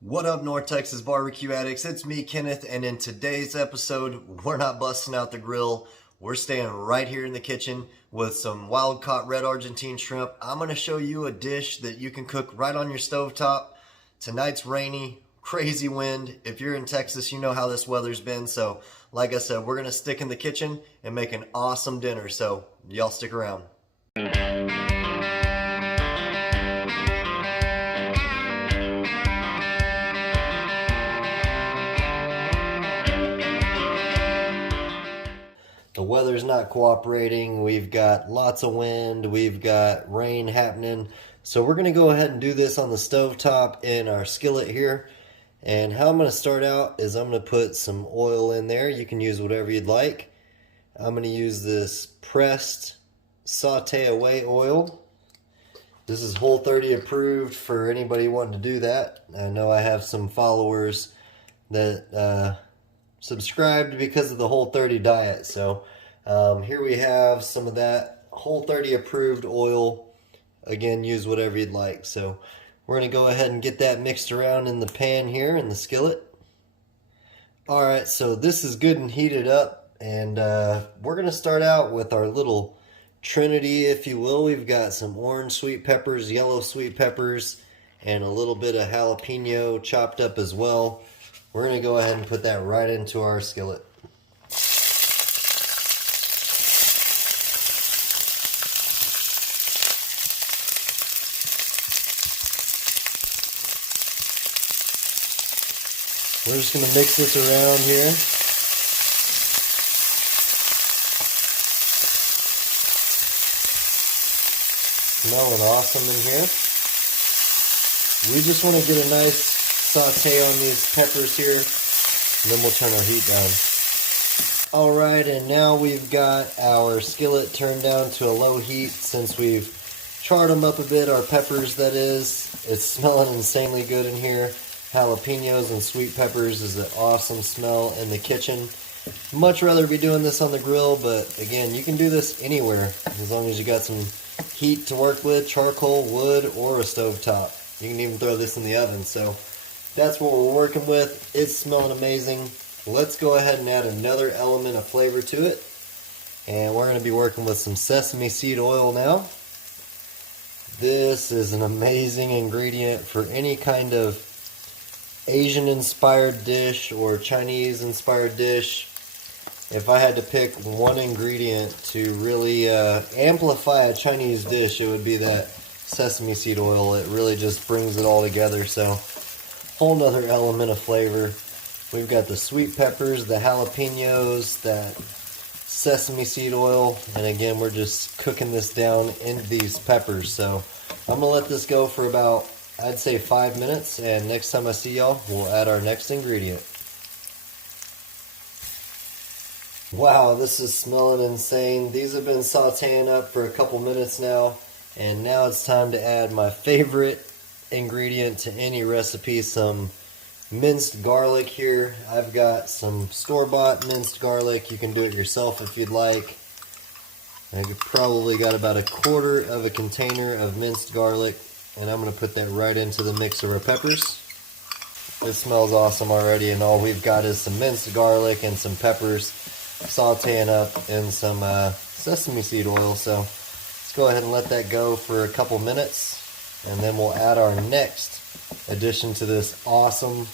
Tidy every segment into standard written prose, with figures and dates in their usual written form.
What up, North Texas barbecue addicts? It's me, Kenneth, and in today's episode, we're not busting out the grill. We're staying right here in the kitchen with some wild-caught red Argentine shrimp. I'm going to show you a dish that you can cook right on your stovetop. Tonight's rainy, crazy wind. If you're in Texas, you know how this weather's been. So, like I said, we're going to stick in the kitchen and make an awesome dinner. So, y'all stick around. The weather's not cooperating. We've got lots of wind. We've got rain happening. So we're going to go ahead and do this on the stovetop in our skillet here. And how I'm going to start out is I'm going to put some oil in there. You can use whatever you'd like. I'm going to use this pressed saute away oil. This is Whole30 approved for anybody wanting to do that. I know I have some followers that subscribed because of the Whole30 diet. So here we have some of that Whole30 approved oil. Again, use whatever you'd like. So we're going to go ahead and get that mixed around in the pan here in the skillet. Alright, so this is good and heated up, and we're going to start out with our little trinity, if you will. We've got some orange sweet peppers, yellow sweet peppers, and a little bit of jalapeno chopped up as well. We're going to go ahead and put that right into our skillet. We're just going to mix this around here. Smelling awesome in here. We just want to get a nice saute on these peppers here, and then we'll turn our heat down. Alright, and now we've got our skillet turned down to a low heat since we've charred them up a bit, our peppers that is. It's smelling insanely good in here. Jalapenos and sweet peppers is an awesome smell in the kitchen. Much rather be doing this on the grill, but again, you can do this anywhere as long as you got some heat to work with, charcoal, wood, or a stovetop. You can even throw this in the oven. So that's what we're working with. It's smelling amazing. Let's go ahead and add another element of flavor to it. And we're going to be working with some sesame seed oil now. This is an amazing ingredient for any kind of Asian inspired dish or Chinese inspired dish. If I had to pick one ingredient to really amplify a Chinese dish, it would be that sesame seed oil. It really just brings it all together. So whole nother element of flavor. We've got the sweet peppers, the jalapenos, that sesame seed oil, and again, we're just cooking this down into these peppers. So I'm gonna let this go for about, I'd say, 5 minutes, and next time I see y'all, we'll add our next ingredient. Wow, this is smelling insane. These have been sauteing up for a couple minutes now, and now it's time to add my favorite ingredient to any recipe, some minced garlic here. I've got some store-bought minced garlic. You can do it yourself if you'd like. I've probably got about 1/4 of a container of minced garlic, and I'm going to put that right into the mix of our peppers. It smells awesome already, and all we've got is some minced garlic and some peppers sauteing up in some sesame seed oil. So let's go ahead and let that go for a couple minutes, and then we'll add our next addition to this awesome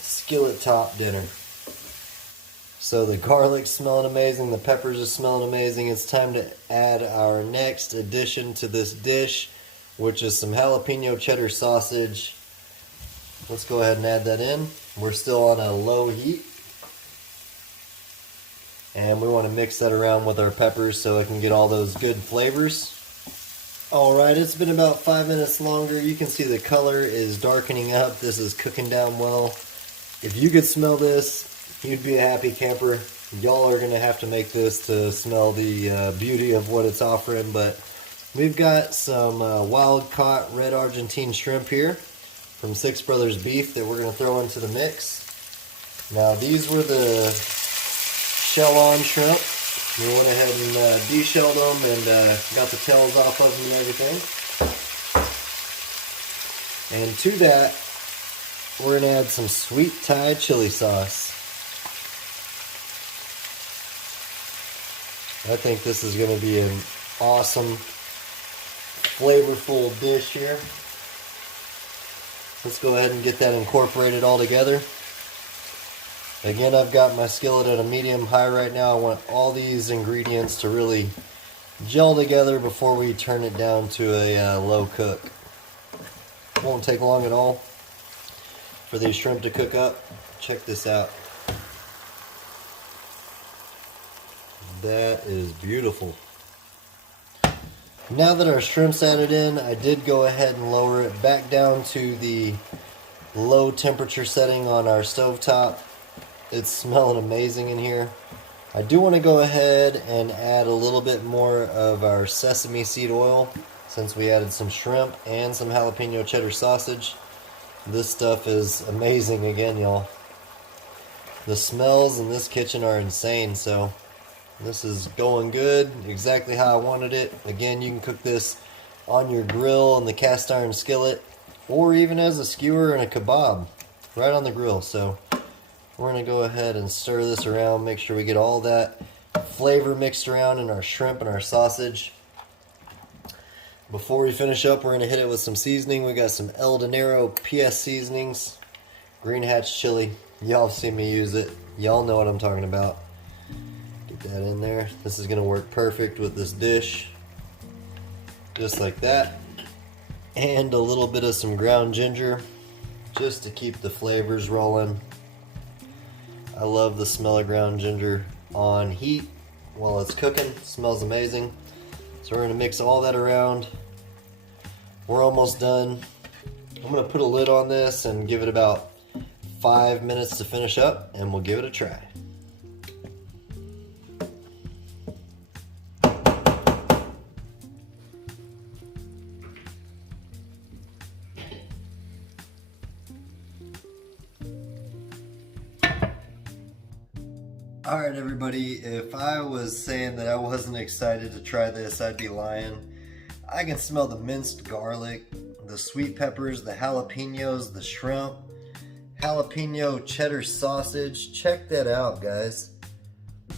skillet top dinner. So the garlic's smelling amazing, the peppers are smelling amazing. It's time to add our next addition to this dish, which is some jalapeno cheddar sausage. Let's go ahead and add that in. We're still on a low heat. And we want to mix that around with our peppers so it can get all those good flavors. Alright, it's been about 5 minutes longer. You can see the color is darkening up. This is cooking down well. If you could smell this, you'd be a happy camper. Y'all are going to have to make this to smell the beauty of what it's offering. But we've got some wild-caught red Argentine shrimp here from Six Brothers Beef that we're going to throw into the mix. Now, these were the shell-on shrimp. We went ahead and de-shelled them and got the tails off of them and everything. And to that, we're gonna add some sweet Thai chili sauce. I think this is gonna be an awesome, flavorful dish here. Let's go ahead and get that incorporated all together. Again, I've got my skillet at a medium high right now. I want all these ingredients to really gel together before we turn it down to a low cook. Won't take long at all for these shrimp to cook up. Check this out. That is beautiful. Now that our shrimp's added in, I did go ahead and lower it back down to the low temperature setting on our stovetop. It's smelling amazing in here. I do want to go ahead and add a little bit more of our sesame seed oil since we added some shrimp and some jalapeno cheddar sausage. This stuff is amazing again, y'all. The smells in this kitchen are insane, so this is going good, exactly how I wanted it. Again, you can cook this on your grill on the cast iron skillet, or even as a skewer and a kebab, right on the grill. So we're gonna go ahead and stir this around, make sure we get all that flavor mixed around in our shrimp and our sausage. Before we finish up, we're gonna hit it with some seasoning. We got some El Dinero PS Seasonings, Green Hatch chili. Y'all have seen me use it. Y'all know what I'm talking about. Get that in there. This is gonna work perfect with this dish. Just like that. And a little bit of some ground ginger, just to keep the flavors rolling. I love the smell of ground ginger on heat while it's cooking. It smells amazing. So we're gonna mix all that around. We're almost done. I'm gonna put a lid on this and give it about 5 minutes to finish up, and we'll give it a try. Alright everybody, if I was saying that I wasn't excited to try this, I'd be lying. I can smell the minced garlic, the sweet peppers, the jalapenos, the shrimp, jalapeno cheddar sausage. Check that out, guys.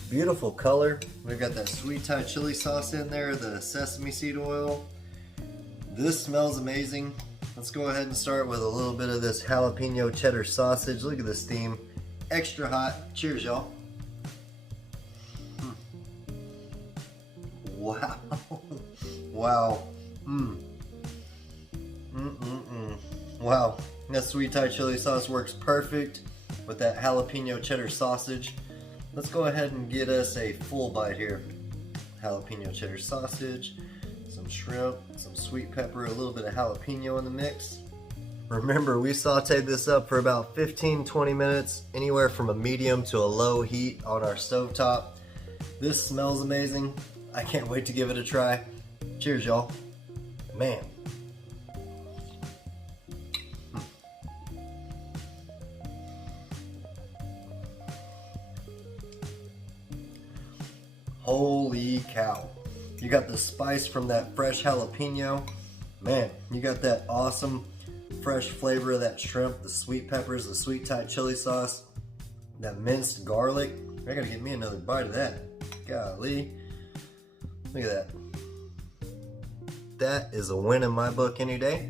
Beautiful color. We've got that sweet Thai chili sauce in there, the sesame seed oil. This smells amazing. Let's go ahead and start with a little bit of this jalapeno cheddar sausage. Look at this steam. Extra hot. Cheers, y'all. Wow. Wow. Wow. That sweet Thai chili sauce works perfect with that jalapeno cheddar sausage. Let's go ahead and get us a full bite here. Jalapeno cheddar sausage, some shrimp, some sweet pepper, a little bit of jalapeno in the mix. Remember, we sauteed this up for about 15-20 minutes, anywhere from a medium to a low heat on our stovetop. This smells amazing. I can't wait to give it a try. Cheers, y'all. Man. Holy cow. You got the spice from that fresh jalapeno. Man, you got that awesome fresh flavor of that shrimp, the sweet peppers, the sweet Thai chili sauce, that minced garlic. I gotta get me another bite of that. Golly. Look at that. That is a win in my book any day.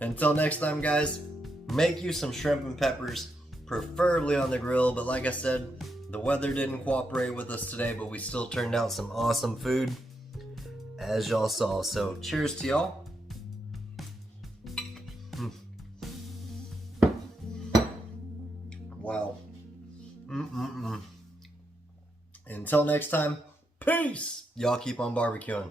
Until next time, guys, make you some shrimp and peppers, preferably on the grill, but like I said, the weather didn't cooperate with us today, but we still turned out some awesome food, as y'all saw. So cheers to y'all. Wow. Until next time, peace. Y'all keep on barbecuing.